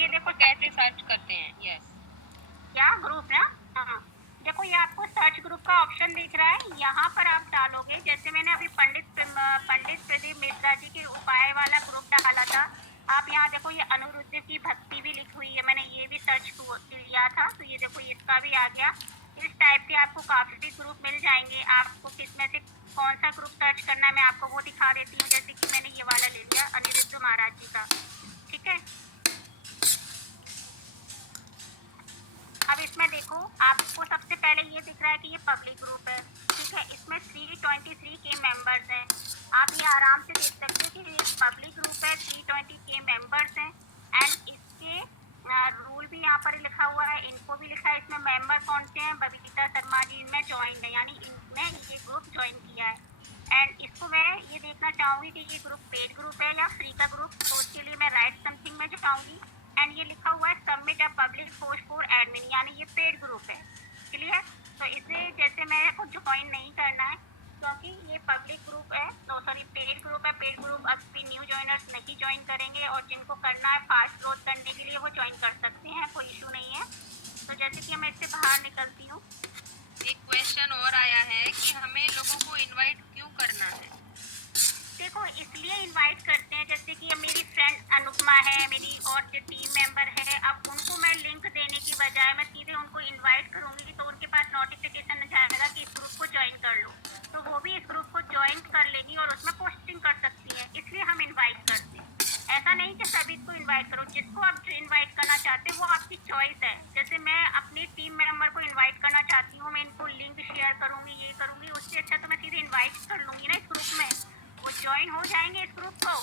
ये देखो कैसे सर्च करते हैं? यस। क्या ग्रुप ना, हाँ देखो ये आपको सर्च ग्रुप का ऑप्शन दिख रहा है, यहाँ पर आप डालोगे। जैसे मैंने अभी पंडित प्रदीप मिश्रा जी के उपाय वाला ग्रुप डाला था। आप यहाँ देखो ये अनुरुद्ध की भक्ति भी लिखी हुई है, मैंने ये भी सर्च किया था, तो ये देखो इसका भी आ गया। इस टाइप के आपको काफी ग्रुप मिल जाएंगे। आपको किसमें से कौन सा ग्रुप सर्च करना है मैं आपको वो दिखा देती हूँ। जैसे कि मैंने ये वाला ले लिया अनिरुद्ध महाराज जी का, ठीक है। अब इसमें देखो आपको सबसे पहले ये दिख रहा है कि ये पब्लिक ग्रुप है, ठीक है। इसमें 323 के मेंबर्स हैं। आप ये आराम से देख सकते हो कि ये पब्लिक ग्रुप है, 320 के मेंबर्स हैं। एंड इसके रूल भी यहाँ पर लिखा हुआ है, इनको भी लिखा है। इसमें मेंबर कौन से हैं, बबीता शर्मा जी इनमें ज्वाइन है, यानी इनने ये ग्रुप ज्वाइन किया है। एंड इसको मैं ये देखना चाहूंगी कि ये ग्रुप पेड ग्रुप है या फ्री का ग्रुप, तो उसके लिए मैं राइट समथिंग में जाऊंगी। एंड ये लिखा हुआ है submit a public post for admin, यानी ये पेड ग्रुप है, क्लियर। तो इसे जैसे मेरे को ज्वाइन नहीं करना है क्योंकि ये पब्लिक ग्रुप है, तो सॉरी पेड ग्रुप है। पेड ग्रुप अभी न्यू ज्वाइनर्स नहीं ज्वाइन करेंगे, और जिनको करना है फास्ट ग्रोथ करने के लिए वो ज्वाइन कर सकते हैं, कोई इशू नहीं है। तो जैसे कि मैं इससे बाहर निकलती हूँ। एक क्वेश्चन और आया है कि हमें लोगों को इनवाइट क्यों करना है? देखो इसलिए इनवाइट करते हैं, जैसे कि मेरी फ्रेंड अनुपमा है, मेरी और जो टीम मेंबर है, अब उनको मैं लिंक देने की बजाय मैं सीधे उनको इनवाइट करूंगी, तो उनके पास नोटिफिकेशन जाएगा कि इस ग्रुप को ज्वाइन कर लो, तो वो भी इस ग्रुप को ज्वाइन कर लेंगी और उसमें पोस्टिंग कर सकती है। इसलिए हम इन्वाइट करते हैं। ऐसा नहीं कि सभी को इन्वाइट करो, जिसको आप जो इन्वाइट करना चाहते हो वो आपकी चॉइस है। जैसे मैं अपनी टीम मेंबर को इन्वाइट करना चाहती हूँ, मैं इनको लिंक शेयर करूंगी, ये करूंगी, उससे अच्छा तो मैं सीधे इन्वाइट कर लूंगी ना इस ग्रुप में, वो ज्वाइन हो जाएंगे इस ग्रुप को,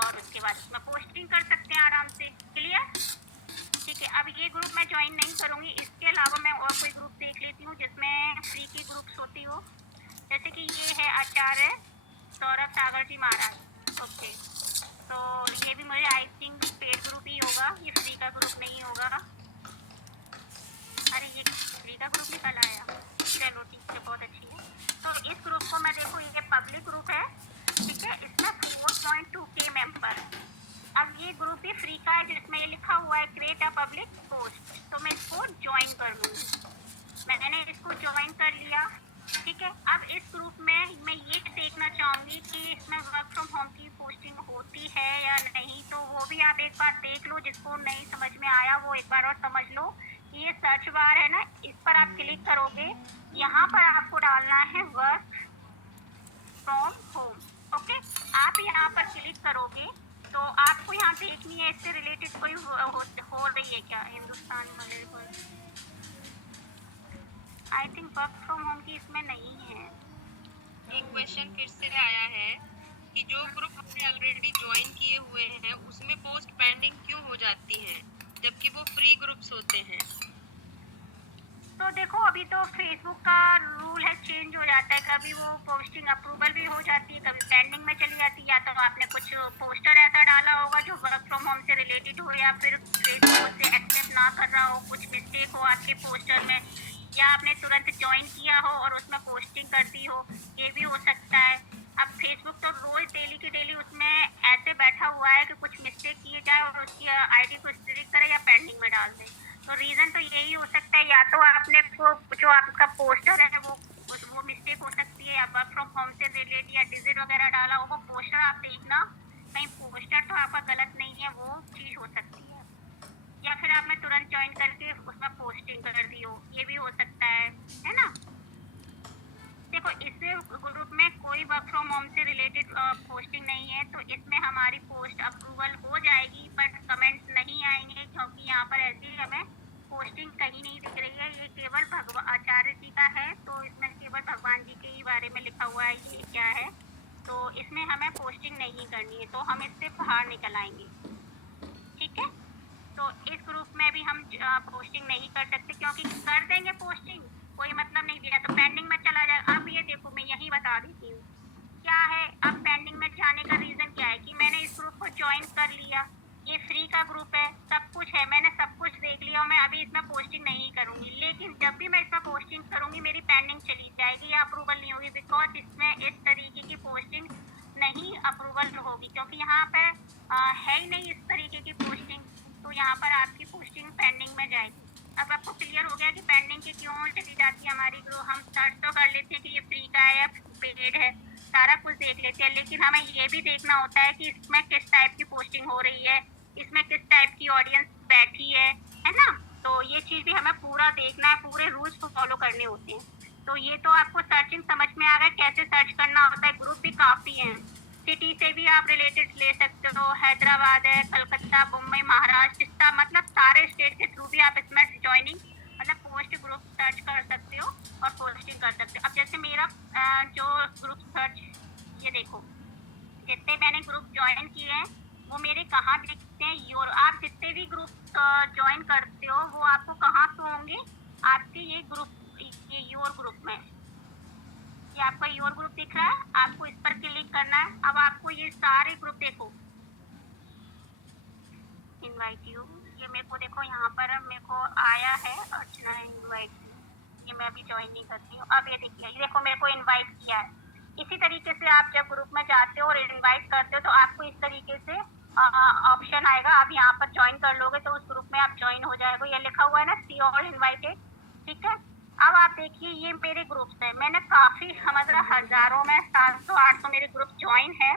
और उसके बाद इसमें पोस्टिंग कर सकते हैं आराम से, क्लियर। ठीक है, अब ये ग्रुप मैं ज्वाइन नहीं करूंगी, इसके अलावा मैं और कोई ग्रुप देख लेती हूँ जिसमें फ्री की ग्रुप्स होती हो। जैसे कि ये है आचार्य सौरभ सागर जी महाराज, ओके, तो ये भी मुझे आई थिंक पेड ग्रुप ही होगा, ये फ्री का ग्रुप नहीं होगा। अरे ये फ्री का ग्रुप निकल आया, चलो ठीक है, बहुत अच्छी है। तो इस ग्रुप को मैं देखो ये पब्लिक ग्रुप है, ठीक है, इसमें 4.2 के मेंबर। अब ये ग्रुप भी फ्री का है जिसमें ये लिखा हुआ है क्रिएट अ पब्लिक पोस्ट, तो मैं इसको ज्वाइन कर लूंगी। मैंने इसको ज्वाइन कर लिया, ठीक है। अब इस ग्रुप में मैं ये देखना चाहूंगी कि इसमें वर्क फ्रॉम होम की पोस्टिंग होती है या नहीं, तो वो भी आप एक बार देख लो। जिसको नहीं समझ में आया वो एक बार और समझ लो। ये सर्च बार है ना, इस पर आप क्लिक करोगे, यहाँ पर आपको डालना है वर्क फ्रॉम होम, ओके। आप यहाँ पर क्लिक करोगे तो आपको यहाँ देखनी है इससे रिलेटेड कोई हो रही है क्या, हिंदुस्तान वाले। I think work from home की इसमें नहीं है। एक क्वेश्चन फिर से आया है कि जो ग्रुप हमने ऑलरेडी ज्वाइन किए हुए हैं उसमें पोस्ट पेंडिंग क्यों हो जाती है जबकि वो फ्री ग्रुप्स होते हैं? तो देखो अभी तो फेसबुक का रूल है, चेंज हो जाता है, कभी वो पोस्टिंग अप्रूवल भी हो जाती है, कभी पेंडिंग में चली जाती है। या तो आपने कुछ पोस्टर ऐसा डाला होगा जो वर्क फ्रॉम होम से रिलेटेड हो, या फिर फेसबुक उसे एक्सेप्ट ना कर रहा हो, कुछ मिस्टेक हो आपके पोस्टर में, या आपने तुरंत ज्वाइन किया हो और उसमें पोस्टिंग कर दी हो, ये भी हो सकता है। अब फेसबुक तो रोज डेली की डेली उसमें ऐसे बैठा हुआ है कि कुछ मिस्टेक किए जाए और उसकी आईडी को डिलीट करे या पेंडिंग में डाल दे। तो रीजन तो यही हो सकता है, या तो आपने जो आपका पोस्टर है वो मिस्टेक हो सकती है, या वर्क फ्रॉम होम से रिलेटेड या डिजिट वगैरह डाला हो, वो पोस्टर आप देखना, कहीं पोस्टर तो आपका गलत नहीं है, वो चीज हो सकती है। या फिर आपने तुरंत ज्वाइन करके उसमें पोस्टिंग कर दी हो, ये भी हो सकता है ना। देखो इससे ग्रुप में कोई वर्क फ्रॉम होम से रिलेटेड पोस्टिंग नहीं है, तो इसमें हमारी पोस्ट अप्रूवल हो जाएगी, बट कमेंट्स नहीं आएंगे क्योंकि यहाँ पर ऐसी हमें पोस्टिंग कहीं नहीं दिख रही है। ये केवल आचार्य जी का है, तो इसमें केवल भगवान जी के ही बारे में लिखा हुआ है, ये क्या है, तो इसमें हमें पोस्टिंग नहीं करनी है, तो हम इससे बाहर निकल आएंगे, ठीक है। तो इस ग्रुप में भी हम पोस्टिंग नहीं कर सकते, क्योंकि कर देंगे पोस्टिंग कोई मतलब नहीं दिया तो पेंडिंग में चला जाएगा। अब ये देखो मैं यही बता देती हूँ क्या है। अब पेंडिंग में जाने का रीजन क्या है कि मैंने इस ग्रुप को ज्वाइन कर लिया, ये फ्री का ग्रुप है, सब कुछ है, मैंने सब कुछ देख लिया और मैं अभी इसमें पोस्टिंग नहीं करूंगी, लेकिन जब भी मैं इसमें पोस्टिंग करूंगी मेरी पेंडिंग चली जाएगी या अप्रूवल नहीं होगी, बिकॉज इसमें इस तरीके की पोस्टिंग नहीं अप्रूवल होगी, क्योंकि यहाँ पे है ही नहीं इस तरीके की पोस्टिंग। तो यहाँ पर आपकी पोस्टिंग पेंडिंग में जाएगी। अब आपको क्लियर हो गया कि पेंडिंग की क्यों चली जाती है हमारी ग्रुप। हम सर्च तो कर लेते हैं कि ये फ्री का है या पेड है, सारा कुछ देख लेते हैं, लेकिन हमें ये भी देखना होता है कि इसमें किस टाइप की पोस्टिंग हो रही है, इसमें किस टाइप की ऑडियंस बैठी है ना। तो ये चीज़ भी हमें पूरा देखना है, पूरे रूल्स को फॉलो करने होते हैं। तो ये तो आपको सर्चिंग समझ में आ गया कैसे सर्च करना होता है। ग्रुप भी काफ़ी हैं, सिटी से भी आप रिलेटेड ले सकते हो, हैदराबाद है, कलकत्ता, मुंबई, महाराष्ट्र, मतलब सारे स्टेट के थ्रू भी आप इसमें ज्वाइनिंग मतलब पोस्ट ग्रुप सर्च कर सकते हो और पोस्टिंग कर सकते हो। अब जैसे मेरा जो ग्रुप सर्च, ये देखो जितने मैंने ग्रुप ज्वाइन किए हैं वो मेरे कहाँ दिखते हैं। योर, आप जितने भी ग्रुप ज्वाइन करते हो वो आपको कहाँ पे होंगे, आपके ये ग्रुप, ये योर ग्रुप में, ये आपका योर ग्रुप दिख रहा है, आपको इस पर क्लिक करना है। अब आपको ये सारे ग्रुप देखो, इनवाइट यू, ये मेरे को देखो यहाँ पर मेरे को आया है अर्चना इनवाइट, ये मैं अभी ज्वाइन नहीं करती हूँ। अब ये देखिए, ये देखो मेरे को इनवाइट किया है। इसी तरीके से आप जब ग्रुप में जाते हो और इनवाइट करते हो तो आपको इस तरीके से ऑप्शन आएगा, आप यहाँ पर ज्वाइन कर लोगे तो उस ग्रुप में आप ज्वाइन हो जाएगा। ये लिखा हुआ है ना, सी ऑल इनवाइटेड, ठीक है। अब आप देखिए ये मेरे ग्रुप्स है, मैंने काफ़ी मतलब हज़ारों में 700-800 मेरे ग्रुप ज्वाइन है,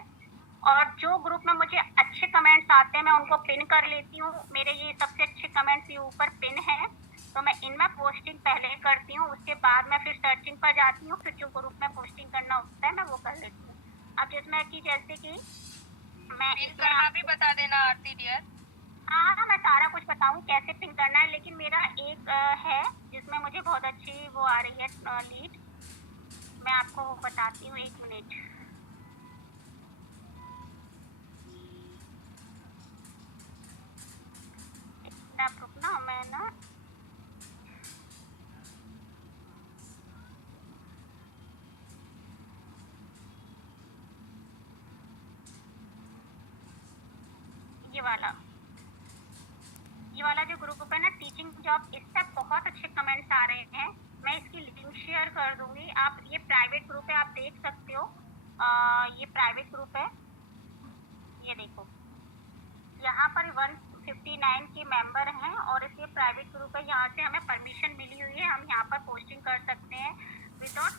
और जो ग्रुप में मुझे अच्छे कमेंट्स आते हैं मैं उनको पिन कर लेती हूँ। मेरे ये सबसे अच्छे कमेंट्स ये ऊपर पिन है, तो मैं इनमें पोस्टिंग पहले करती हूँ, उसके बाद मैं फिर सर्चिंग पर जाती हूँ, फिर जो ग्रुप में पोस्टिंग करना होता है मैं वो कर लेती हूँ। अब जिसमें कि जैसे कि मैं पिन करना भी बता देना आरती डियर। हाँ हाँ, मैं सारा कुछ बताऊँ कैसे पिन करना है, लेकिन मेरा एक है जिसमें मुझे बहुत अच्छी वो आ रही है लीड, मैं आपको वो बताती हूँ, 1 मिनट। आप रुकना, मैं ना ये वाला जो ग्रुप है ना, टीचिंग जॉब, इस पर बहुत अच्छे कमेंट्स आ रहे हैं। मैं इसकी लिंक शेयर कर दूंगी, आप, ये प्राइवेट ग्रुप है, आप देख सकते हो। ये प्राइवेट ग्रुप है, ये देखो यहाँ पर 159 के मेंबर हैं और इसलिए प्राइवेट ग्रुप है। यहाँ से हमें परमिशन मिली हुई है, हम यहाँ पर पोस्टिंग कर सकते हैं विदाउट,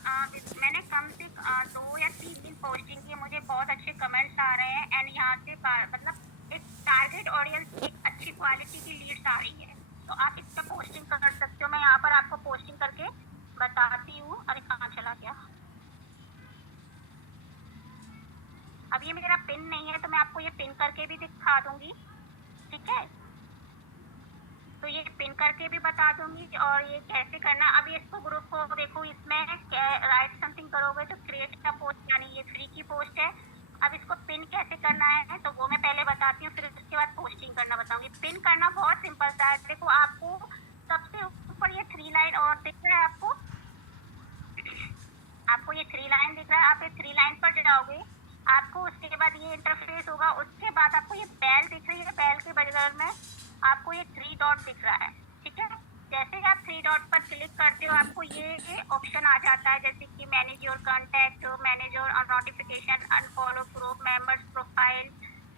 मैंने कम से 2 या 3 दिन पोस्टिंग की, मुझे बहुत अच्छे कमेंट्स आ रहे हैं। एंड यहाँ से मतलब एक टारगेट ऑडियंस, एक अच्छी क्वालिटी की लीड्स आ रही है, तो आप इस पर पोस्टिंग कर सकते हो। मैं यहाँ पर आपको पोस्टिंग करके बताती हूँ। अरे कहाँ चला गया, अब ये मेरा पिन नहीं है तो मैं आपको ये पिन करके भी दिखा दूंगी, ठीक है। तो ये पिन करके भी बता दूंगी और ये कैसे करना। अब ये इसको ग्रुप को देखो, इसमें राइट समथिंग करोगे तो क्रिएट का पोस्ट, यानी ये फ्री की पोस्ट है। अब इसको पिन कैसे करना है तो वो मैं पहले बताती हूँ, फिर उसके बाद पोस्टिंग करना बताऊंगी। पिन करना बहुत सिंपल सा है, देखो आपको सबसे ऊपर ये 3 लाइन और दिख रहा है, आपको ये 3 लाइन दिख रहा है, आप ये 3 लाइन पर जाओगे, आपको उसके बाद ये इंटरफेस होगा, उसके बाद आपको ये बेल दिख रही है, बेल के बगल में आपको ये 3 डॉट दिख रहा है, ठीक है। जैसे ही आप 3 डॉट पर क्लिक करते हो आपको ये ऑप्शन आ जाता है, जैसे कि manage your contact, manage your notification, unfollow group, members profile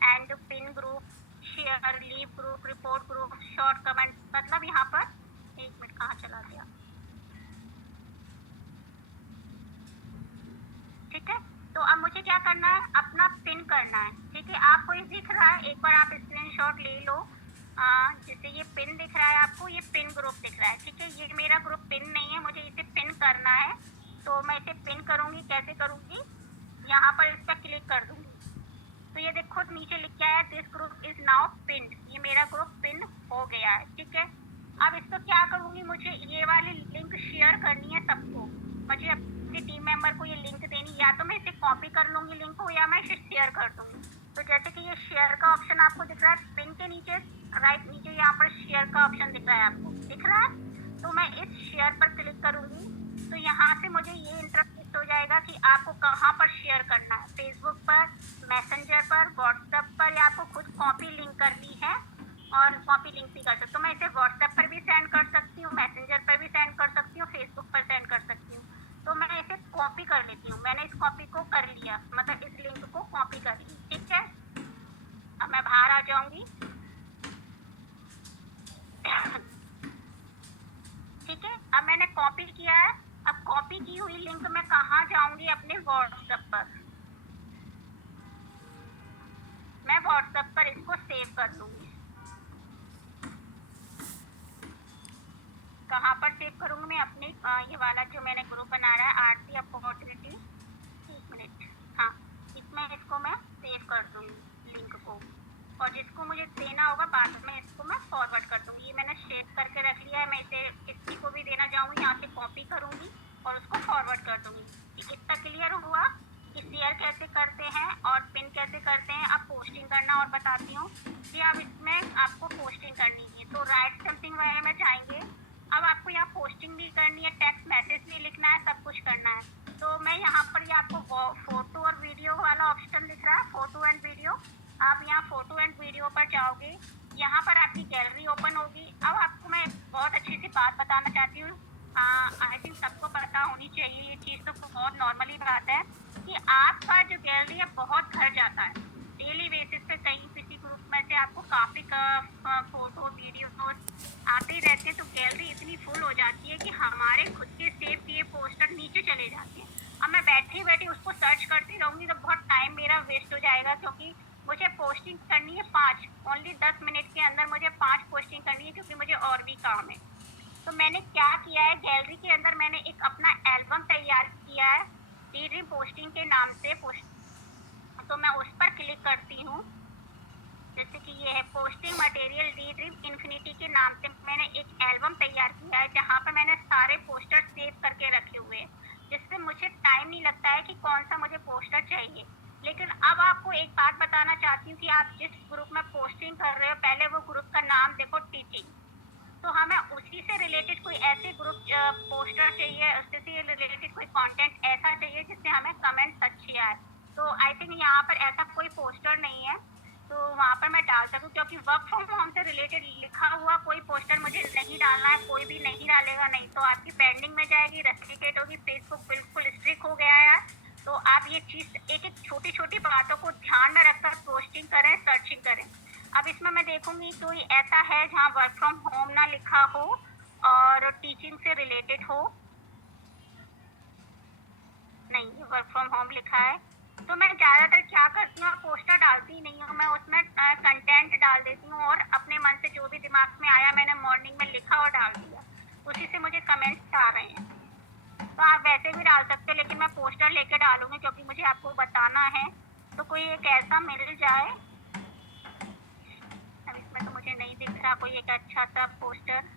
and pin group, share, leave group, report group, short comment. मतलब यहाँ पर 1 मिनट कहाँ चला गया, ठीक है। तो अब मुझे क्या करना है, अपना पिन करना है, ठीक है। आपको ये दिख रहा है, एक बार आप स्क्रीनशॉट ले लो, जैसे ये पिन दिख रहा है आपको, ये पिन ग्रुप दिख रहा है, ठीक है। ये मेरा ग्रुप पिन नहीं है, मुझे इसे पिन करना है, तो मैं इसे पिन करूँगी। कैसे करूँगी, यहाँ पर इस पर क्लिक कर दूँगी, तो ये देखो नीचे लिख के आया, this group is now pin, ये मेरा ग्रुप पिन हो गया है, ठीक है। अब इसको क्या करूँगी, मुझे ये वाली लिंक शेयर करनी है सबको, मुझे अपने टीम मेंबर को ये लिंक देनी, या तो मैं इसे कॉपी कर लूँगी लिंक को, या मैं इसे शेयर कर दूँगी। तो जैसे कि ये शेयर का ऑप्शन आपको दिख रहा है, पिन के नीचे राइट नीचे यहाँ पर शेयर का ऑप्शन दिख रहा है, आपको दिख रहा है। तो मैं इस शेयर पर क्लिक करूँगी, तो यहाँ से मुझे ये इंटरफेस हो जाएगा कि आपको कहाँ पर शेयर करना है, फेसबुक पर, मैसेंजर पर, व्हाट्सएप पर, या आपको खुद कॉपी लिंक करनी है और कॉपी लिंक भी कर सकती हूँ। मैं इसे व्हाट्सएप पर भी सेंड कर सकती हूँ, मैसेंजर पर भी सेंड कर सकती हूँ, फेसबुक पर सेंड कर सकती हूँ। तो मैं इसे कॉपी कर लेती हूँ, मैंने इस कॉपी को कर लिया, मतलब इस लिंक को कॉपी कर ली, ठीक है। अब मैं बाहर आ जाऊँगी, ठीक है, अब मैंने कॉपी किया है। अब कॉपी की हुई लिंक मैं कहाँ जाऊंगी? अपने व्हाट्सएप पर। मैं व्हाट्सएप पर इसको सेव कर लूंगी। कहाँ पर सेव करूंगी मैं? अपने ये वाला जो मैंने ग्रुप बना रहा है, आरती अपॉर्चुनिटी, 1 मिनट, हाँ, इसमें इसको मैं सेव कर दूंगी लिंक को, और जिसको मुझे देना होगा बाद में इसको मैं फॉरवर्ड कर दूंगी। ये मैंने शेयर करके रख लिया है। मैं इसे किसी को भी देना चाहूंगी, यहाँ से कॉपी करूंगी और उसको फॉरवर्ड कर दूंगी। इतना क्लियर हुआ कि शेयर कैसे करते हैं और पिन कैसे करते हैं। अब पोस्टिंग करना और बताती हूँ कि अब इसमें आपको पोस्टिंग करनी है, तो राइट समथिंग वाले में जाएंगे। अब आपको यहाँ पोस्टिंग भी करनी है, टेक्स्ट मैसेज भी लिखना है, सब कुछ करना है। तो मैं यहाँ पर ये आपको फोटो और वीडियो वाला ऑप्शन दिख रहा है, फोटो एंड वीडियो। आप यहाँ फोटो एंड वीडियो पर जाओगे, यहाँ पर आपकी गैलरी ओपन होगी। अब आपको मैं बहुत अच्छी सी बात बताना चाहती हूँ, आई थिंक सबको पता होनी चाहिए ये चीज़, तो बहुत नॉर्मली बात है कि आपका जो गैलरी है बहुत भर जाता है। डेली बेसिस पे कहीं किसी ग्रुप में से आपको काफ़ी फोटो वीडियो आते ही रहते हैं, तो गैलरी इतनी फुल हो जाती है कि हमारे खुद के सेव किए पोस्टर नीचे चले जाते हैं। अब मैं बैठी बैठी उसको सर्च करती रहूँगी तो बहुत टाइम मेरा वेस्ट हो जाएगा, क्योंकि मुझे पोस्टिंग करनी है 5, ओनली 10 मिनट के अंदर मुझे 5 पोस्टिंग करनी है, क्योंकि मुझे और भी काम है। तो मैंने क्या किया है, गैलरी के अंदर मैंने एक अपना एल्बम तैयार किया है डी ड्रीम पोस्टिंग के नाम से। तो मैं उस पर क्लिक करती हूँ। जैसे कि ये है posting material D dream infinity के नाम से मैंने एक एल्बम तैयार किया है, जहाँ पर मैंने सारे पोस्टर सेव करके रखे हुए हैं, जिससे मुझे टाइम नहीं लगता है कि कौन सा मुझे पोस्टर चाहिए। लेकिन अब आपको एक बात बताना चाहती हूँ कि आप जिस ग्रुप में पोस्टिंग कर रहे हो, पहले वो ग्रुप का नाम देखो, टीचिंग। तो हमें उसी से रिलेटेड कोई ऐसे ग्रुप पोस्टर चाहिए, उससे रिलेटेड कोई कंटेंट ऐसा चाहिए जिससे हमें कमेंट्स अच्छे आए। तो आई थिंक यहाँ पर ऐसा कोई पोस्टर नहीं है, तो वहाँ पर मैं डाल सकूँ, क्योंकि वर्क फ्रॉम होम से रिलेटेड लिखा हुआ कोई पोस्टर मुझे नहीं डालना है। कोई भी नहीं डालेगा, नहीं तो आपकी पेंडिंग में जाएगी, रेस्ट्रिक्टेड होगी। फेसबुक बिल्कुल स्ट्रिक्ट हो गया है। तो आप ये चीज़ एक एक छोटी छोटी बातों को ध्यान में रखकर पोस्टिंग करें, सर्चिंग करें। अब इसमें मैं देखूंगी कोई ऐसा है जहाँ वर्क फ्रॉम होम ना लिखा हो और टीचिंग से रिलेटेड हो। नहीं, ये वर्क फ्रॉम होम लिखा है। तो मैं ज़्यादातर क्या करती हूँ, पोस्टर डालती नहीं हूँ, मैं उसमें कंटेंट डाल देती हूँ, और अपने मन से जो भी दिमाग में आया मैंने मॉर्निंग में लिखा और डाल दिया, उसी से मुझे कमेंट्स आ रहे हैं। तो आप वैसे भी डाल सकते हो, लेकिन मैं पोस्टर लेके डालूंगी क्योंकि मुझे आपको बताना है। तो कोई एक ऐसा मिल जाए, अब इसमें तो मुझे नहीं दिख रहा कोई एक अच्छा सा पोस्टर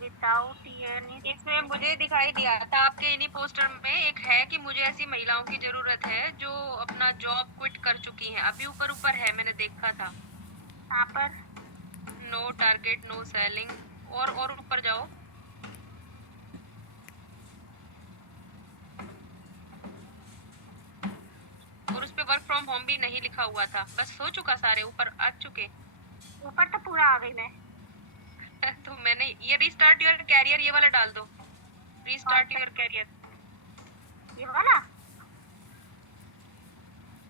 विदाउट एनी। इसमें मुझे दिखाई दिया था आपके इन्हीं पोस्टर में एक है कि मुझे ऐसी महिलाओं की जरूरत है जो अपना जॉब क्विट कर चुकी हैं। अभी ऊपर ऊपर है, मैंने देखा था। यहाँ पर नो टारगेट, नो सेलिंग, और ऊपर जाओ। और उस पे वर्क फ्रॉम होम भी नहीं लिखा हुआ था, बस हो चुका, सारे ऊपर आ चुके। ऊपर तो पूरा आ गई मैं। तो मैंने ये रीस्टार्ट योर कैरियर ये वाला डाल दो, रीस्टार्ट योर कैरियर। ये वाला,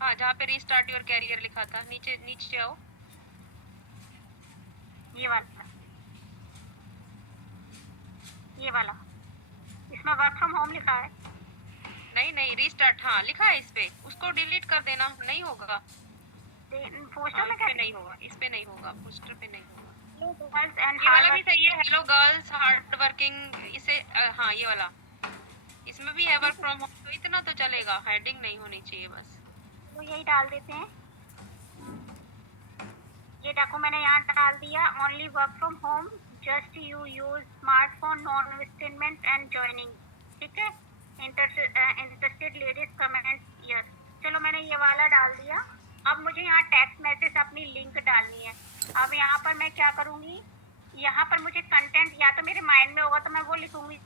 हाँ, जहाँ पे रीस्टार्ट योर कैरियर लिखा था, नीचे नीचे आओ। ये वाला, ये वाला, इसमें वर्क फ्रॉम होम लिखा है। नहीं नहीं, रीस्टार्ट, हाँ लिखा है इस पे, उसको डिलीट कर देना, नहीं होगा। पोस्टर हाँ, में इस पे नहीं होगा, इस पे नहीं होगा, पोस्टर पे नहीं होगा। गर्ल्स एंड ये वाला भी सही है, हेलो गर्ल्स हार्ड वर्किंग, इसे हाँ ये वाला, इसमें भी है वर्क फ्रॉम होम, तो इतना तो चलेगा, हेडिंग नहीं होनी चाहिए बस। तो यही डाल देते हैं। ये देखो मैंने यहाँ डाल दिया, only work from home, just you use smartphone, non investment and joining. ठीक है, इंटरेस्टेड लेडीज कमेंट यस। चलो मैंने ये वाला डाल दिया। अब मुझे यहाँ टेक्स्ट मैसेज अपनी लिंक डालनी है। अब यहाँ पर मैं क्या करूँगी, यहाँ पर मुझे कंटेंट या तो मेरे माइंड में होगा तो मैं वो लिखूंगी,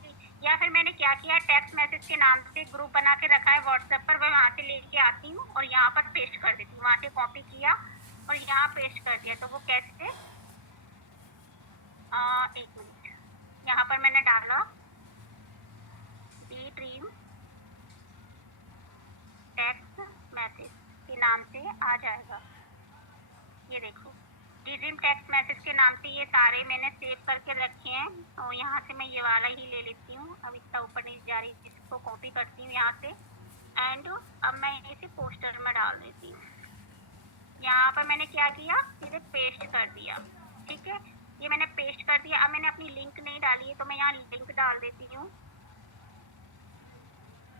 या फिर मैंने क्या किया, टेक्स्ट मैसेज के नाम से ग्रुप बना के रखा है व्हाट्सएप पर, मैं वहाँ से लेके आती हूँ और यहाँ पर पेस्ट कर देती हूँ। वहाँ से कॉपी किया और यहाँ पेस्ट कर दिया। तो वो कैसे, एक मिनट, यहाँ पर मैंने डाला डी ड्रीम टेक्स्ट मैसेज के नाम से आ जाएगा, ये देखो। डिजिम टेक्स्ट मैसेज के नाम से ये सारे मैंने सेव करके रखे हैं। तो यहाँ से मैं ये वाला ही ले लेती हूँ। अब इतना ऊपर नहीं जा रही, इसको कॉपी करती हूँ यहाँ से एंड अब मैं इसे पोस्टर में डाल देती हूँ। यहाँ पर मैंने क्या किया, सीधे पेस्ट कर दिया। ठीक है, ये मैंने पेस्ट कर दिया। अब मैंने अपनी लिंक नहीं डाली है तो मैं यहाँ लिंक डाल देती हूँ।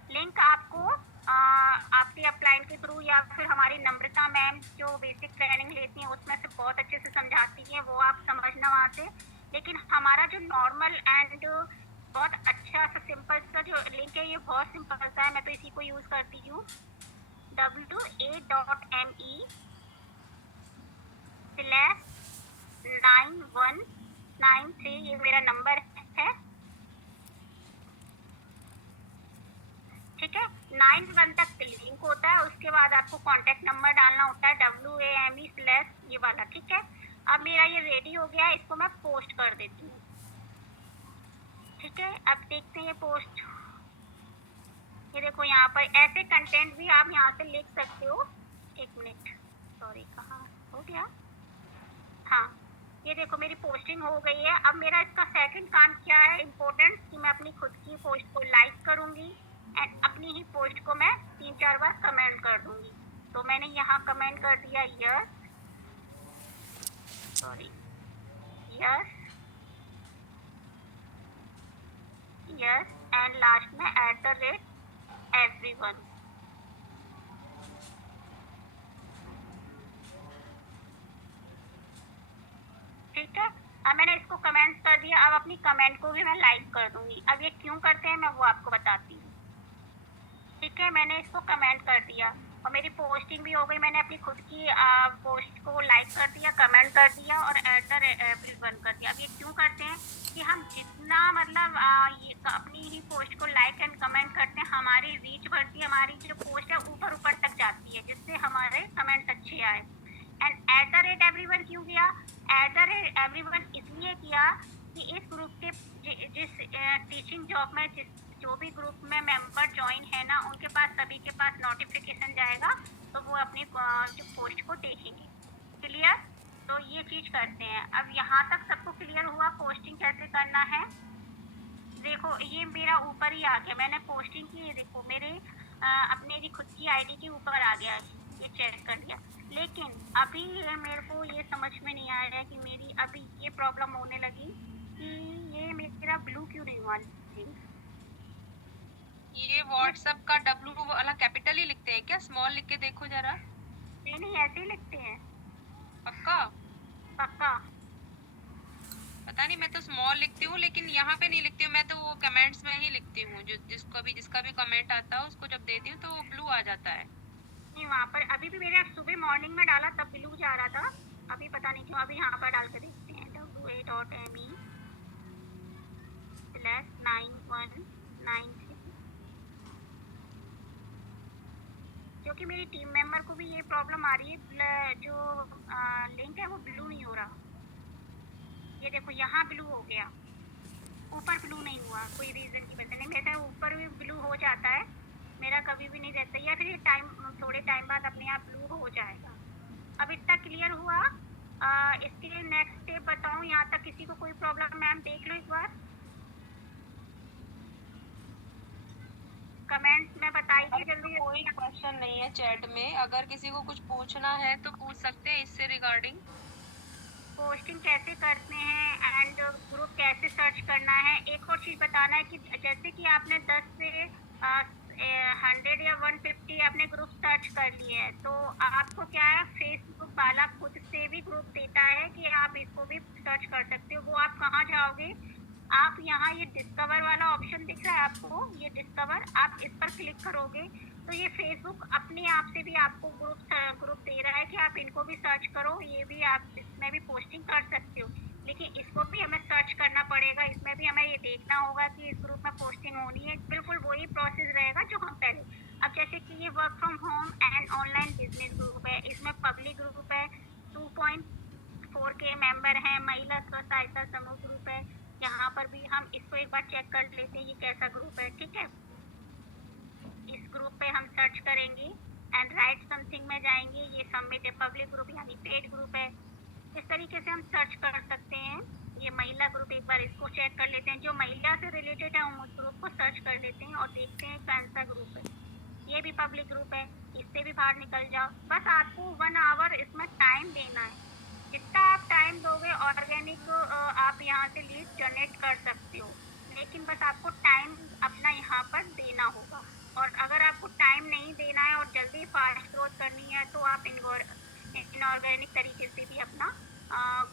लिंक आपको आपके अपलाइन के थ्रू या फिर हमारी नम्रता मैम जो बेसिक ट्रेनिंग लेती हैं उसमें से बहुत अच्छे से समझाती हैं, वो आप समझना वहाँ से। लेकिन हमारा जो नॉर्मल एंड बहुत अच्छा सा सिंपल सा जो लिंक है, ये बहुत सिंपल सा है, मैं तो इसी को यूज़ करती हूँ। wa.me/9193 ये मेरा नंबर है। ठीक है, 91 तक लिंक होता है, उसके बाद आपको कॉन्टेक्ट नंबर डालना होता है WAME/ ये वाला। ठीक है, अब मेरा ये रेडी हो गया है, इसको मैं पोस्ट कर देती हूँ। ठीक है, अब देखते हैं ये पोस्ट। ये देखो यहाँ पर ऐसे कंटेंट भी आप यहाँ से लिख सकते हो। एक मिनट, सॉरी, कहाँ हो गया? हाँ, ये देखो मेरी पोस्टिंग हो गई है। अब मेरा इसका सेकंड काम क्या है इम्पोर्टेंट, कि मैं अपनी खुद की पोस्ट को लाइक करूँगी एंड अपनी ही पोस्ट को मैं 3-4 बार कमेंट कर दूँगी। तो मैंने यहाँ कमेंट कर दिया yes, sorry, yes yes and last में @everyone। ठीक है, अब मैंने इसको कमेंट कर दिया। अब अपनी कमेंट को भी मैं लाइक कर दूंगी। अब ये क्यों करते हैं मैं वो आपको बताती हूँ। ठीक है, मैंने इसको कमेंट कर दिया और मेरी पोस्टिंग भी हो गई। मैंने अपनी खुद की पोस्ट को लाइक कर दिया, कमेंट कर दिया और @everyone कर दिया। अब ये क्यों करते हैं कि हम जितना मतलब ये अपनी ही पोस्ट को लाइक एंड कमेंट करते हैं, हमारी रीच बढ़ती है, हमारी जो पोस्ट है ऊपर ऊपर तक जाती है, जिससे हमारे कमेंट्स अच्छे आए। एंड @everyone क्यों किया? @everyone इसलिए किया कि इस ग्रुप के जिस टीचिंग जॉब में जो भी ग्रुप में मेंबर ज्वाइन है ना, उनके पास सभी के पास नोटिफिकेशन जाएगा, तो वो अपनी जो पोस्ट को देखेंगे। क्लियर? तो ये चीज़ करते हैं। अब यहाँ तक सबको क्लियर हुआ पोस्टिंग कैसे करना है? देखो ये मेरा ऊपर ही आ गया, मैंने पोस्टिंग की, देखो मेरे अपने भी खुद की आईडी के ऊपर आ गया, ये चेक कर लिया। लेकिन अभी ये मेरे को ये समझ में नहीं आ रहा है कि मेरी अभी ये प्रॉब्लम होने लगी कि ये मेरा ब्लू क्यों नहीं हुआ। ये व्हाट्सएप का W वाला कैपिटल ही लिखते हैं क्या? स्मॉल लिख के देखो जरा। नहीं, ऐसे ही लिखते हैं। पक्का? पक्का। पता नहीं, मैं तो स्मॉल लिखती हूँ लेकिन यहाँ पे नहीं लिखती हूँ। मैं तो वो कमेंट्स में ही लिखती हूँ, जो जिसका भी कमेंट आता है उसको जब देती हूँ तो वो ब्लू आ जाता है। नहीं, वहाँ पर अभी भी मेरे सुबह मॉर्निंग में डाला तब ब्लू जा रहा था, अभी पता नहीं क्यों। अभी यहाँ पर डाल के देखते हैं WA.ME/9193, क्योंकि मेरी टीम मेंबर को भी ये प्रॉब्लम आ रही है, जो लिंक है वो ब्लू नहीं हो रहा। ये देखो यहाँ ब्लू हो गया, ऊपर ब्लू नहीं हुआ, कोई रीज़न की वजह नहीं। मेरे ऊपर भी ब्लू हो जाता है, मेरा कभी भी नहीं रहता, या फिर थोड़े टाइम बाद अपने आप ब्लू हो जाएगा। अब इतना क्लियर हुआ। इसके लिए नेक्स्ट स्टेप बताऊँ? यहाँ तक किसी को कोई प्रॉब्लम? मैम देख लो एक बार कमेंट्स में बताइए जल्दी। कोई क्वेश्चन नहीं है चैट में, अगर किसी को कुछ पूछना है तो पूछ सकते हैं इससे रिगार्डिंग। पोस्टिंग कैसे करते हैं एंड ग्रुप कैसे सर्च करना है। एक और चीज़ बताना है कि जैसे कि आपने 10 से 100 या 150 अपने ग्रुप सर्च कर लिए हैं, तो आपको क्या है, फेसबुक वाला खुद से भी ग्रुप देता है कि आप इसको भी सर्च कर सकते हो। वो आप कहाँ जाओगे, आप यहाँ ये डिस्कवर वाला ऑप्शन दिख रहा है आपको, ये डिस्कवर, आप इस पर क्लिक करोगे तो ये फेसबुक अपने आप से भी आपको ग्रुप दे रहा है कि आप इनको भी सर्च करो, ये भी आप इसमें भी पोस्टिंग कर सकते हो। लेकिन इसको भी हमें सर्च करना पड़ेगा, इसमें भी हमें ये देखना होगा कि इस ग्रुप में पोस्टिंग होनी है। बिल्कुल वही प्रोसेस रहेगा जो हम पहले। अब जैसे कि ये work from home and online business group है, इसमें पब्लिक ग्रुप है, 2.4K मेंबर हैं, महिला स्व सहायता समूह ग्रुप है। यहाँ पर भी हम इसको एक बार चेक कर लेते हैं ये कैसा ग्रुप है। ठीक है, इस ग्रुप पे हम सर्च करेंगे एंड राइट समथिंग में जाएंगे, ये सबमिट है, पब्लिक ग्रुप यानी पेड ग्रुप है। इस तरीके तरीके से हम सर्च कर सकते हैं। ये महिला ग्रुप, एक बार इसको चेक कर लेते हैं। जो महिला से रिलेटेड है हम उस ग्रुप को सर्च कर लेते हैं और देखते हैं कौन सा ग्रुप है। ये भी पब्लिक ग्रुप है, इससे भी बाहर निकल जाओ। बस आपको 1 आवर इसमें टाइम देना है। जितना आप टाइम दोगे ऑर्गेनिक आप यहाँ से लीड जनरेट कर सकते हो, लेकिन बस आपको टाइम अपना यहाँ पर देना होगा। और अगर आपको टाइम नहीं देना है और जल्दी फास्ट ग्रोथ करनी है तो आप इनऑर्गेनिक तरीके से भी अपना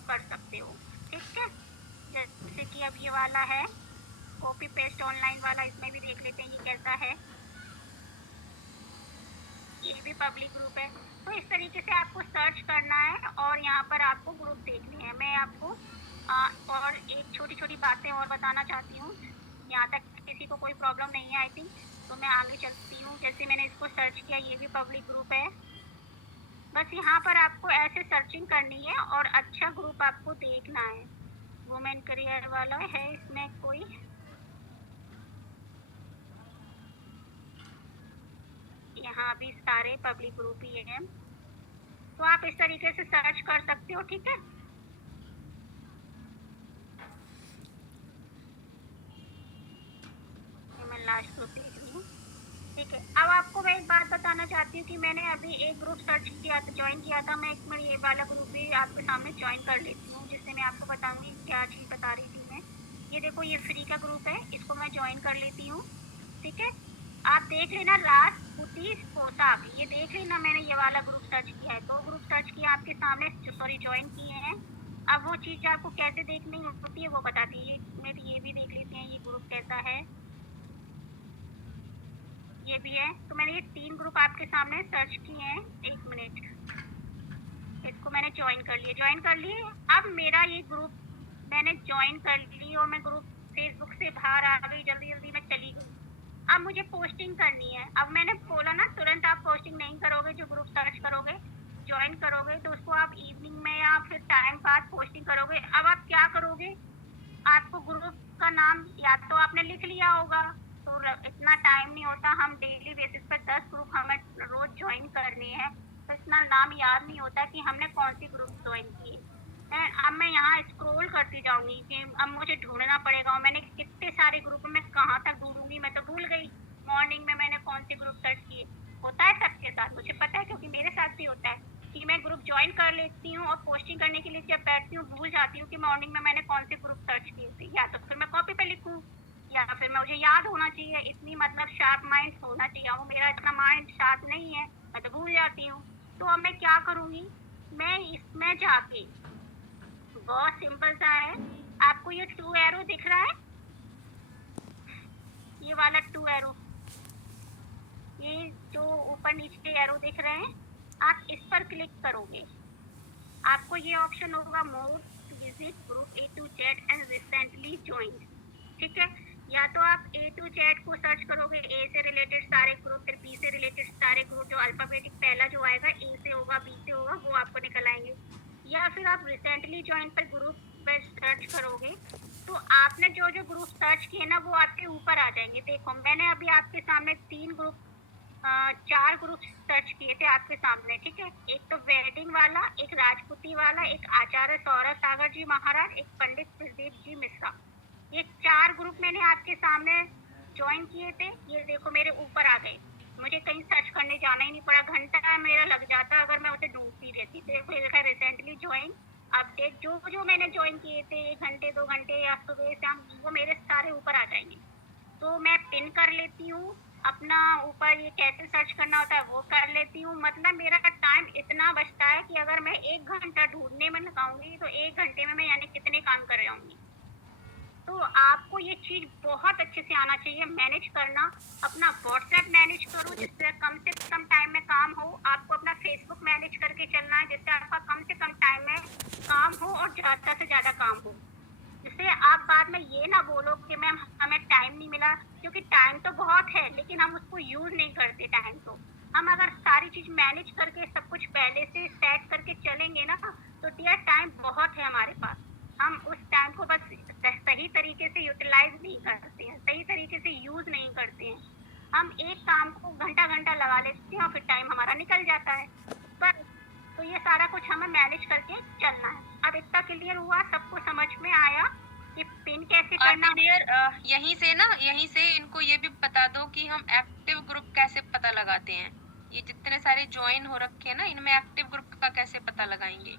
कर सकते हो। ठीक है, जैसे कि अब ये वाला है कॉपी पेस्ट ऑनलाइन वाला, इसमें भी देख लेते हैं ये कैसा है। ये भी पब्लिक ग्रुप है। तो इस तरीके से आपको सर्च करना है और यहाँ पर आपको ग्रुप देखने हैं। मैं आपको और एक छोटी छोटी बातें और बताना चाहती हूँ, यहाँ तक किसी को कोई प्रॉब्लम नहीं है आई थिंक, तो मैं आगे चलती हूँ। जैसे मैंने इसको सर्च किया, ये भी पब्लिक ग्रुप है। बस यहाँ पर आपको ऐसे सर्चिंग करनी है और अच्छा ग्रुप आपको देखना है। वुमेन करियर वाला है, इसमें कोई यहाँ भी सारे पब्लिक ग्रुप ही हैं, तो आप इस तरीके से सर्च कर सकते हो। ठीक है, मैं लास्ट ग्रुप देख रही हूँ। ठीक है, अब आपको मैं एक बात बताना चाहती हूँ कि मैंने अभी एक ग्रुप सर्च किया था, ज्वाइन किया था। मैं एक मिनट ये वाला ग्रुप भी आपके सामने ज्वाइन कर लेती हूँ, जिससे मैं आपको बताऊंगी क्या चीज़ बता रही थी मैं। ये देखो, ये फ्री का ग्रुप है, इसको मैं ज्वाइन कर लेती हूँ। ठीक है, आप देख लेना राजपूती पोशाक, ये देख लेना, मैंने ये वाला ग्रुप सर्च किया है। 2 ग्रुप सर्च किया आपके सामने, सॉरी ज्वाइन किए हैं। अब वो चीज़ आपको कैसे देखनी होती है वो बताती है। मैं ये भी देख लेते हैं ये ग्रुप कैसा है। ये भी है। तो मैंने ये 3 ग्रुप आपके सामने सर्च किए हैं। एक मिनट, इसको मैंने ज्वाइन कर लिया, ज्वाइन कर लिए। अब मेरा ये ग्रुप मैंने ज्वाइन कर ली और मैं ग्रुप फेसबुक से बाहर आ गई, जल्दी जल्दी मैं चली गई। अब मुझे पोस्टिंग करनी है। अब मैंने बोला ना, तुरंत आप पोस्टिंग नहीं करोगे। जो ग्रुप सर्च करोगे, ज्वाइन करोगे, तो उसको आप इवनिंग में या फिर टाइम बाद पोस्टिंग करोगे। अब आप क्या करोगे, आपको ग्रुप का नाम या तो आपने लिख लिया होगा, तो इतना टाइम नहीं होता। हम डेली बेसिस पर 10 ग्रुप हमें रोज ज्वाइन करने हैं, तो इतना नाम याद नहीं होता कि हमने कौन सी ग्रुप ज्वाइन की है। अब मैं यहाँ स्क्रॉल करती जाऊंगी कि अब मुझे ढूंढना पड़ेगा, और मैंने कितने सारे ग्रुप में कहाँ तक ढूंढूंगी, मैं तो भूल गई। मॉर्निंग में मैंने कौन सी ग्रुप सर्च किए, होता है सबके साथ, मुझे पता है क्योंकि मेरे साथ भी होता है कि मैं ग्रुप ज्वाइन कर लेती हूँ और पोस्टिंग करने के लिए जब बैठती हूँ भूल जाती हूँ कि मॉर्निंग में मैंने कौन से ग्रुप सर्च किए थे। या तो फिर मैं कॉपी पे लिखूँ या फिर मैं, मुझे याद होना चाहिए, इतनी मतलब शार्प माइंड होना चाहिए। वो मेरा इतना माइंड शार्प नहीं है, मैं तो भूल जाती हूँ। तो अब मैं क्या करूँगी, मैं इसमें जाके, बहुत सिंपल सा है, आपको ये 2 एरो दिख रहा है, ये वाला 2 एरो, ये जो ऊपर नीचे एरो दिख रहे हैं, आप इस पर क्लिक करोगे, आपको ये ऑप्शन होगा more visit group A to Z and recently join. ठीक है, या तो आप A to Z को सर्च करोगे, A से रिलेटेड सारे ग्रुप, फिर B से रिलेटेड सारे ग्रुप, जो अल्फाबेटिक पहला जो आएगा A से होगा, B से होगा, वो आपको निकल आएंगे। या फिर आप रिसेंटली ज्वाइन पर ग्रुप पर सर्च करोगे, तो आपने जो जो ग्रुप सर्च किए ना वो आपके ऊपर आ जाएंगे। देखो, मैंने अभी आपके सामने 3 ग्रुप 4 ग्रुप सर्च किए थे आपके सामने। ठीक है, एक तो वेडिंग वाला, एक राजपूती वाला, एक आचार्य सौरभ सागर जी महाराज, एक पंडित प्रदीप जी मिश्रा। ये 4 ग्रुप मैंने आपके सामने ज्वाइन किए थे। ये देखो मेरे ऊपर आ गए, मुझे कहीं सर्च करने जाना ही नहीं पड़ा, घंटा मेरा लग जाता अगर मैं उसे ढूंढती रहती। देखो लिखा रिसेंटली ज्वाइन अपडेट, जो जो मैंने ज्वाइन किए थे 1 घंटे 2 घंटे या सुबह शाम, वो मेरे सारे ऊपर आ जाएंगे। तो मैं पिन कर लेती हूँ अपना ऊपर, ये कैसे सर्च करना होता है वो कर लेती हूँ। मतलब मेरा टाइम इतना बचता है कि अगर मैं 1 घंटा ढूंढने में लगाऊंगी तो 1 घंटे में मैं यानी कितने काम कर जाऊंगी। तो आपको ये चीज बहुत अच्छे से आना चाहिए मैनेज करना। अपना व्हाट्सएप मैनेज करो जिससे कम से कम टाइम में काम हो। आपको अपना फेसबुक मैनेज करके चलना है जिससे आपका कम से कम टाइम में काम हो और ज्यादा से ज्यादा काम हो, जिससे आप बाद में ये ना बोलो कि मैम हमें टाइम नहीं मिला, क्योंकि टाइम तो बहुत है लेकिन हम उसको यूज नहीं करते टाइम को। हम अगर सारी चीज मैनेज करके सब कुछ पहले से सेट करके चलेंगे ना, तो डियर टाइम बहुत है हमारे पास। हम उस टाइम को बस सही तरीके से यूटिलाइज नहीं करते हैं, सही तरीके से यूज नहीं करते हैं। हम एक काम को घंटा घंटा लगा लेते हैं और फिर टाइम हमारा निकल जाता है। बस, तो ये सारा कुछ हमें मैनेज करके चलना है। अब अब इतना क्लियर हुआ, सबको समझ में आया कि पिन कैसे करना। डियर यहीं से इनको ये भी बता दो कि हम एक्टिव ग्रुप कैसे पता लगाते हैं। ये जितने सारे ज्वाइन हो रखे हैं ना, इनमें एक्टिव ग्रुप का कैसे पता लगाएंगे?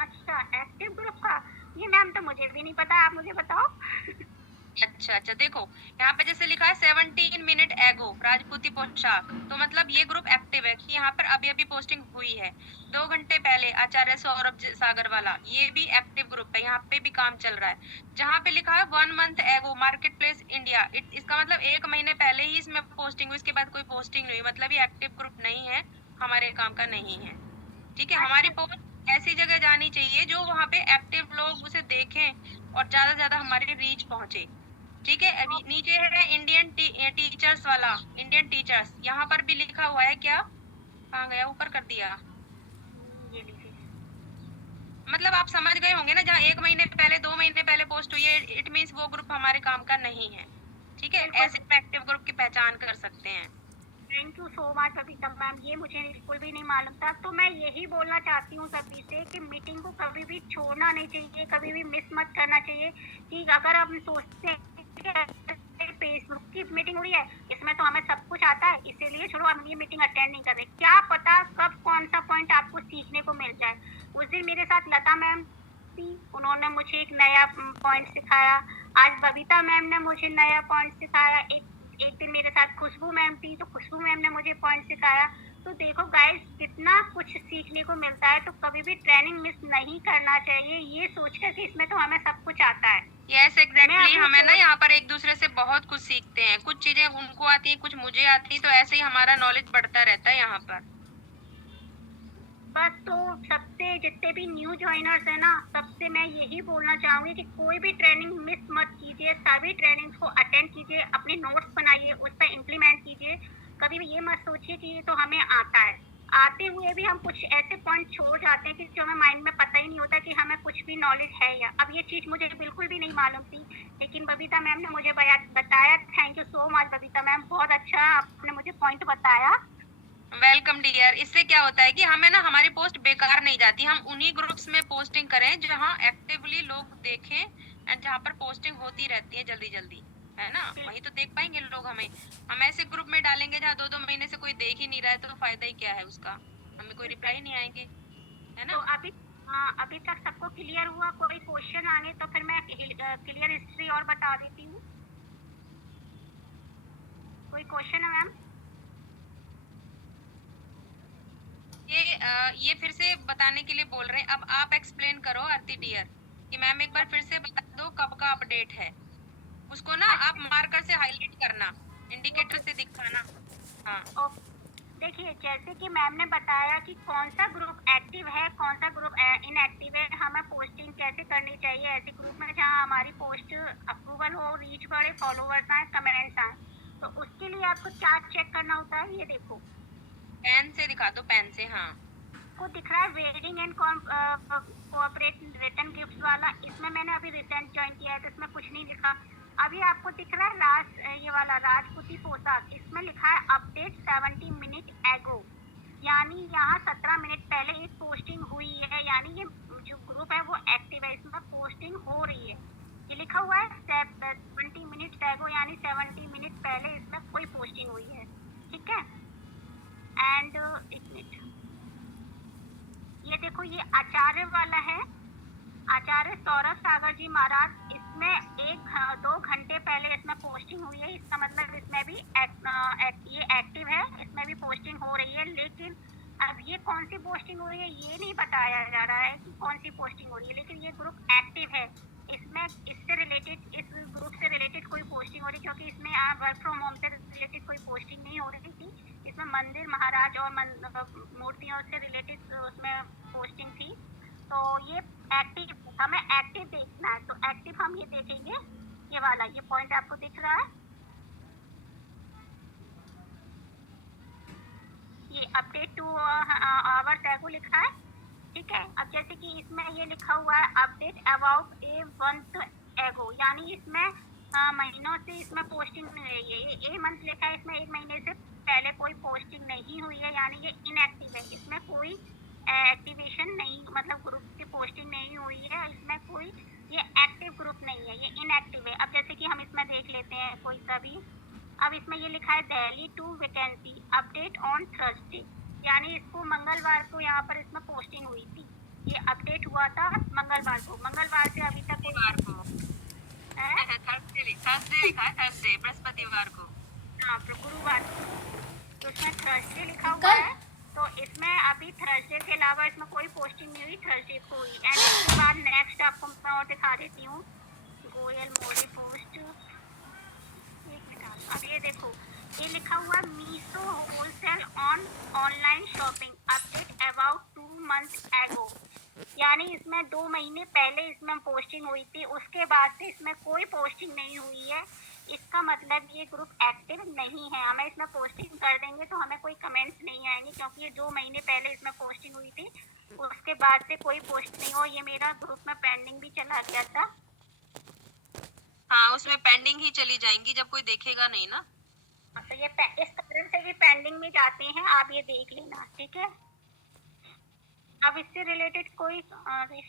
अच्छा, एक्टिव ग्रुप का ये मैम तो मुझे भी नहीं पता, आप मुझे बताओ। अच्छा, देखो यहाँ पे जैसे लिखा है 17 मिनट एगो राजपूती पोशाक, तो मतलब ये ग्रुप एक्टिव है कि यहाँ पर अभी अभी पोस्टिंग हुई है। 2 घंटे पहले आचार्य सौरभ सागर वाला, ये भी एक्टिव ग्रुप है, यहाँ पे भी काम चल रहा है। जहाँ पे लिखा है 1 मंथ एगो मार्केट प्लेस इंडिया, इसका मतलब 1 महीने पहले ही इसमें पोस्टिंग हुई, इसके बाद कोई पोस्टिंग नहीं हुई, मतलब ये एक्टिव ग्रुप नहीं है, हमारे काम का नहीं है। ठीक है, हमारी अच्छा पोस्ट ऐसी जगह जानी चाहिए जो वहाँ पे एक्टिव लोग उसे देखें और ज्यादा से ज्यादा हमारी रीच पहुंचे। ठीक है, अभी नीचे है इंडियन टीचर्स वाला, इंडियन टीचर्स, यहाँ पर भी लिखा हुआ है क्या? कहाँ गया? ऊपर कर दिया। ये लीजिए। मतलब आप समझ गए होंगे ना, जहाँ 1 महीने पहले 2 महीने पहले पोस्ट हुई है, इट मीन्स वो ग्रुप हमारे काम का नहीं है। ठीक है, बिल्कुल। ऐसे हम एक्टिव ग्रुप की पहचान कर सकते हैं। Thank you so much Babita ma'am, ये मुझे बिल्कुल भी नहीं मालूम था। तो मैं यही बोलना चाहती हूँ सभी से कि मीटिंग को कभी भी छोड़ना नहीं चाहिए, कभी भी मिस मत करना चाहिए। कि अगर हम सोचते हैं कि फेसबुक की मीटिंग हो रही है, इसमें तो हमें सब कुछ आता है, इसीलिए छोड़ो हम ये मीटिंग अटेंड नहीं कर रहे, क्या पता कब कौन सा पॉइंट आपको सीखने को मिल जाए। उस दिन मेरे साथ लता मैम थी, उन्होंने मुझे एक नया पॉइंट सिखाया। आज बबीता मैम ने मुझे नया पॉइंट सिखाया। एक दिन मेरे साथ खुशबू मैम थी, तो खुशबू मैम ने मुझे पॉइंट सिखाया। तो देखो गाइस, कितना कुछ सीखने को मिलता है, तो कभी भी ट्रेनिंग मिस नहीं करना चाहिए, ये सोचकर कि इसमें तो हमें सब कुछ आता है। यस एग्जैक्टली, मैं अपनी हमें ना यहाँ पर एक दूसरे से बहुत कुछ सीखते हैं, कुछ चीजें उनको आती है, कुछ मुझे आती है, तो ऐसे ही हमारा नॉलेज बढ़ता रहता है यहाँ पर। बस तो सबसे जितने भी न्यू ज्वाइनर्स हैं ना, सबसे मैं यही बोलना चाहूंगी कि कोई भी ट्रेनिंग मिस मत कीजिए, सभी ट्रेनिंग्स को अटेंड कीजिए, अपने नोट्स बनाइए, उस पर इम्प्लीमेंट कीजिए। कभी भी ये मत सोचिए कि ये तो हमें आता है। आते हुए भी हम कुछ ऐसे पॉइंट छोड़ जाते हैं कि जो हमें माइंड में पता ही नहीं होता कि हमें कुछ भी नॉलेज है या। अब ये चीज़ मुझे बिल्कुल भी नहीं मालूम थी, लेकिन बबीता मैम ने मुझे बताया। Thank you so much Babita ma'am, बहुत अच्छा आपने मुझे पॉइंट बताया। Welcome dear. इससे क्या होता है कि हमें ना हमारी पोस्ट बेकार नहीं जाती, हम उन्हीं ग्रुप्स में पोस्टिंग करें जहाँ एक्टिवली लोग देखें एंड जहाँ पर पोस्टिंग होती रहती है जल्दी जल्दी, है ना, वही तो देख पाएंगे लोग हमें। हम ऐसे ग्रुप में डालेंगे जहाँ 2-2 महीने से कोई देख ही नहीं रहा है, तो फायदा ही क्या है उसका, हमें कोई रिप्लाई नहीं आएंगे, है तो ना। अभी तक सबको क्लियर हुआ? कोई क्वेश्चन आने तो फिर मैं क्लियर हिस्ट्री और बता देती हूँ। कोई क्वेश्चन है मैम? ये फिर से बताने के लिए बोल रहे हैं, अब आप एक्सप्लेन करो आरती डियर, कि मैम एक बार फिर से बता दो कब का अपडेट है। उसको ना आप मार्कर से हाईलाइट करना, इंडिकेटर से दिखाना। हाँ ओके, देखिए जैसे कि मैम ने बताया कि कौन सा ग्रुप एक्टिव है, कौन सा ग्रुप इनएक्टिव है, हमें पोस्टिंग कैसे करनी चाहिए ऐसे ग्रुप में जहाँ हमारी पोस्ट अप्रूवल हो, रीच बढ़े, फॉलोवर्स आए, कमेंट्स आए। तो उसके लिए आपको क्या चेक करना होता है, ये देखो पेन से दिखा दो, पेन से। हाँ को दिख रहा है wedding and cooperate return gift वाला, इसमें मैंने अभी रिसेंट ज्वाइन किया है तो इसमें कुछ नहीं लिखा। अभी आपको दिख रहा है ये वाला राजपूती पोशाक, इसमें लिखा है अपडेट 70 मिनट एगो, यानी यहाँ 17 मिनट पहले एक पोस्टिंग हुई है, यानी ये जो ग्रुप है वो एक्टिव है, इसमें पोस्टिंग हो रही है। ये लिखा हुआ है 70 मिनट एगो, यानी 70 मिनट पहले इसमें कोई पोस्टिंग हुई है। ठीक है, एंड एक मिनट, ये देखो ये आचार्य वाला है, आचार्य सौरभ सागर जी महाराज, इसमें 1-2 घंटे पहले इसमें पोस्टिंग हुई है, इसका मतलब इसमें भी ये एक्टिव है, इसमें भी पोस्टिंग हो रही है। लेकिन अब ये कौन सी पोस्टिंग हो रही है ये नहीं बताया जा रहा है कि कौन सी पोस्टिंग हो रही है, लेकिन ये ग्रुप एक्टिव है। इसमें इससे रिलेटेड, इस ग्रुप से रिलेटेड कोई पोस्टिंग हो रही, क्योंकि इसमें वर्क फ्रॉम होम से रिलेटेड कोई पोस्टिंग नहीं हो रही थी, इसमें मंदिर महाराज और मूर्तियों से रिलेटेड उसमें पोस्टिंग थी। तो ये एक्टिव, हमें एक्टिव देखना है, तो एक्टिव हम ये देखेंगे, ये वाला ये पॉइंट आपको दिख रहा है, ये अपडेट 2 आवर्स एगो लिखा है। ठीक है, अब जैसे कि इसमें ये लिखा हुआ है अपडेट अबाउट ए मंथ एगो, यानी इसमें महीनों से इसमें पोस्टिंग नहीं है, ये मंथ लिखा है, इसमें 1 महीने से पहले कोई पोस्टिंग नहीं हुई है, यानी ये इनएक्टिव है, इसमें कोई एक्टिवेशन नहीं, मतलब ग्रुप की पोस्टिंग नहीं अब इसमें ये लिखा है Delhi two vacancy update on Thursday, यानी इसको मंगलवार को यहाँ पर इसमें पोस्टिंग हुई थी। ये अपडेट हुआ था मंगलवार को, मंगलवार से अभी तक बृहस्पतिवार को है। थर्सडे लिखा है, थर्सडे बृहस्पतिवार को। हाँ, गुरुवार को, तो इसमें थर्सडे लिखा हुआ कल है। तो इसमें अभी थर्सडे के अलावा इसमें कोई पोस्टिंग नहीं हुई, थर्सडे को हुई। एंड इसके बाद नेक्स्ट आपको मैं और दिखा देती हूँ, गोयल मोदी पोस्ट। एक मिनट, अब ये देखो, ये लिखा हुआ Meesho wholesale on online shopping update about 2 months एगो, यानी इसमें 2 महीने पहले इसमें पोस्टिंग हुई थी, उसके बाद से इसमें कोई पोस्टिंग नहीं हुई है। इसका मतलब ये ग्रुप एक्टिव नहीं है। हमें इसमें पोस्टिंग कर देंगे तो हमें कोई कमेंट्स नहीं आएंगे, क्योंकि ये 2 महीने पहले इसमें पोस्टिंग हुई थी, उसके बाद से कोई पोस्ट नहीं हो। ये मेरा ग्रुप में पेंडिंग भी चला गया था। हाँ, उसमें पेंडिंग ही चली जाएंगी जब कोई देखेगा नहीं ना। तो ये इस कारण से भी पेंडिंग में जाते हैं, आप ये देख लेना, ठीक है। अब इससे रिलेटेड कोई हाँ, नहीं,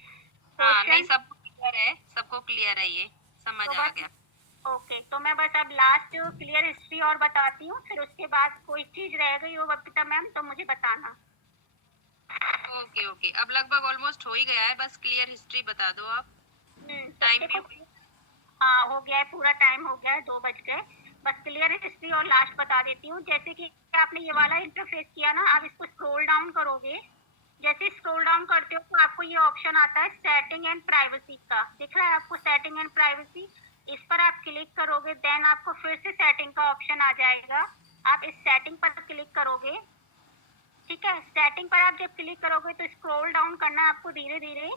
क्वेश्चन? सबको क्लियर है, सबको क्लियर है, ये समझ तो आ बस, गया। ओके, तो मैं बस अब लास्ट क्लियर हिस्ट्री और बताती हूँ, फिर उसके बाद कोई चीज रह गई हो बबीता मैम तो मुझे बताना। ओके ओके, अब लगभग ऑलमोस्ट हो ही गया है, बस क्लियर हिस्ट्री बता दो आप। तो टाइम भी देखो, हाँ हो गया है, पूरा टाइम हो गया है, 2 बज गए। बस क्लियर हिस्ट्री और लास्ट बता देती हूँ। जैसे कि आपने ये वाला इंटरफेस किया ना, आप इसको स्क्रॉल डाउन करोगे, जैसे स्क्रॉल डाउन करते हो तो आपको ये ऑप्शन आता है सेटिंग एंड प्राइवेसी का, दिख रहा है आपको सेटिंग एंड प्राइवेसी। इस पर आप क्लिक करोगे, देन आपको फिर से सेटिंग का ऑप्शन आ जाएगा, आप इस सेटिंग पर क्लिक करोगे, ठीक है। सेटिंग पर आप जब क्लिक करोगे तो स्क्रॉल डाउन करना है आपको धीरे धीरे,